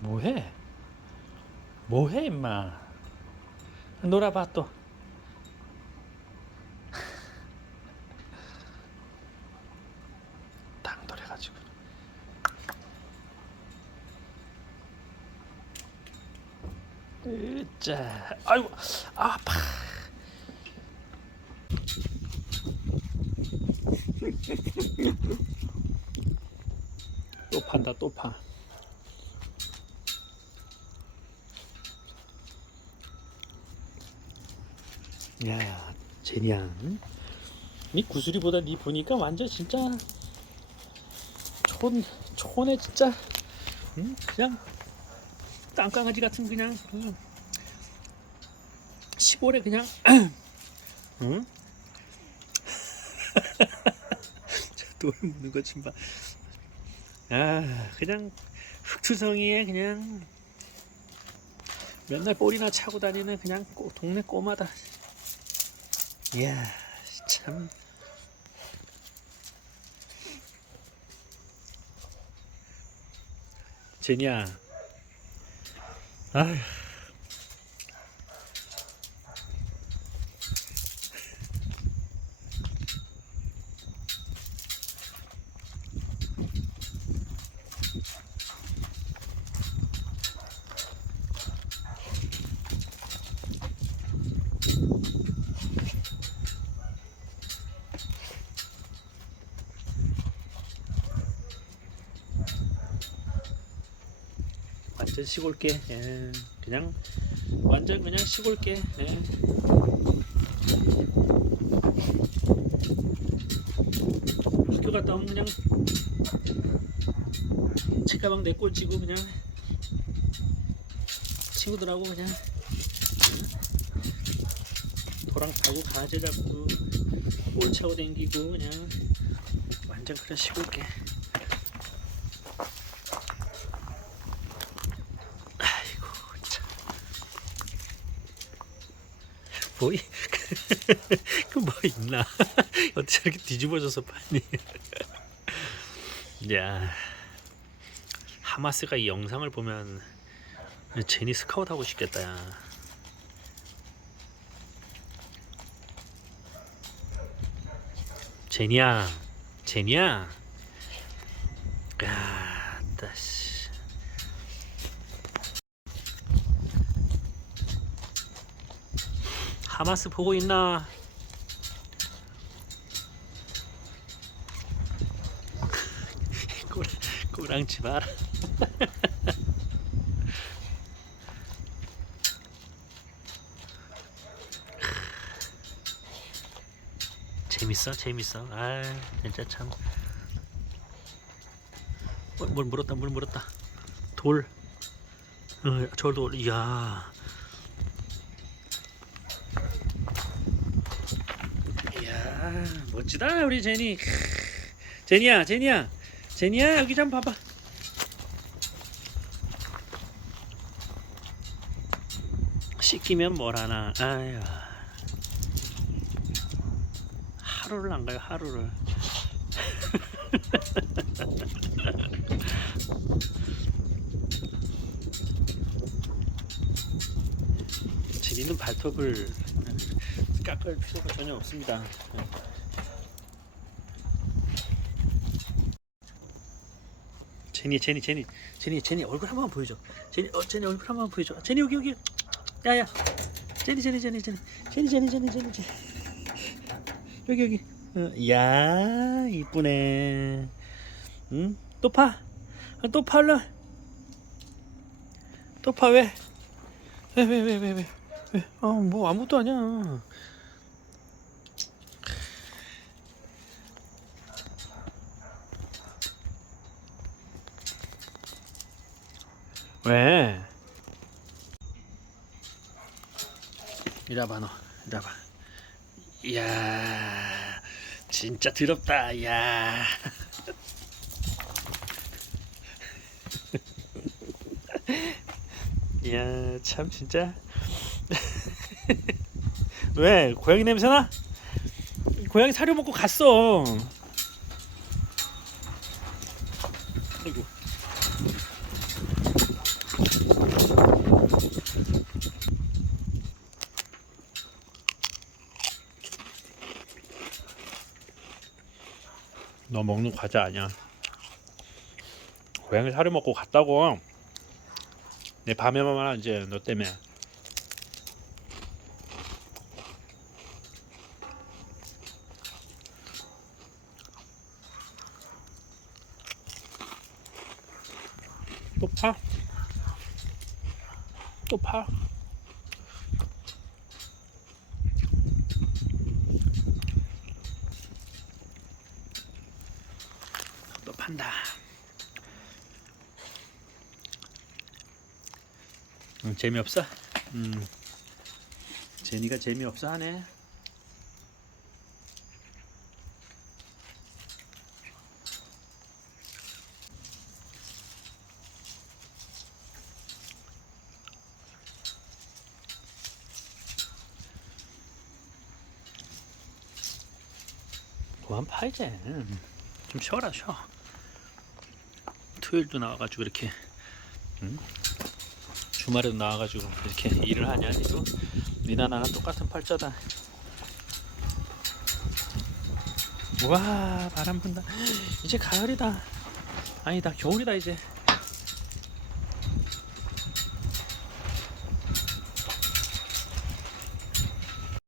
뭐해? 뭐해 임마? 놀아봐 또. 당돌해가지고. 으짜. 아이고 아파. 또 판다 또 파. 야, 제니야. 니 구슬이보다 니 보니까 완전 진짜 촌 촌에 진짜 응? 그냥 땅강아지 같은 그냥 그 시골에 그냥 응? 저돌 묻는 거 좀 봐. 아, 그냥 흑투성이에 그냥 맨날 볼이나 차고 다니는 그냥 꼬, 동네 꼬마다. 이야, 참. 제니야. 아휴. 완전 시골게. 예, 그냥 완전 그냥 시골게. 예. 학교 갔다 오면 그냥 책가방 내꼴 쥐고 그냥 친구들하고 그냥 예? 도랑 타고 가재 잡고 꼴 차고 댕기고 그냥 완전 그런 시골게. 아이고 참. 뭐이 그뭐 있나? 어떻게 저렇게 뒤집어져서 파니? 야 하마스가 이 영상을 보면 제니 스카웃 하고 싶겠다 야. 제니야, 제니야. 야, 따씨. 하마스 보고 있나? 꼬, 꼬랑지 마라. 재밌어, 재밌어. 아, 진짜 참. 뭘, 뭘 물었다, 물 물었다. 돌. 어, 저 돌, 이야. 멋지다, 우리 제니. 크. 제니야, 제니야, 제니야, 여기 좀 봐봐. 씻기면 뭘 하나. 아유. 하루를 안 가요, 하루를. 제니는 발톱을 깎을 필요가 전혀 없습니다. 제니, 제니, 제니, 제니, 제니 얼굴 한 번만 보여줘. 제니, 어, 제니 얼굴 한 번만 보여줘. 제니 여기 여기. 야야. 제니, 제니, 제니, 제니, 제니, 제니, 제니, 제니, 제니. 여기 여기. 어, 야 이쁘네. 응? 또 파? 아, 또 팔라? 또파 왜? 왜 왜 왜 왜 왜? 왜? 아뭐 아무것도 아니야. 왜? 이라봐 너. 이라봐. 이야 진짜 더럽다 이야. 이야 참 진짜. 왜? 고양이 냄새나? 고양이 사료 먹고 갔어. 아이고 너 먹는 과자 아니야. 고양이 살을 먹고 갔다고. 내 밤에만 와 이제 너 때문에. 또 파? 또 파? 또 판다. 응, 재미없어? 음. 제니가 재미없어 하네. 그만 파 이제. 좀 쉬어라 쉬어. 토요일도 나와가지고 이렇게 응? 주말에도 나와가지고 이렇게 일을 하냐 이거 니나 나나 똑같은 팔자다. 와 바람 분다. 이제 가을이다. 아니다 겨울이다 이제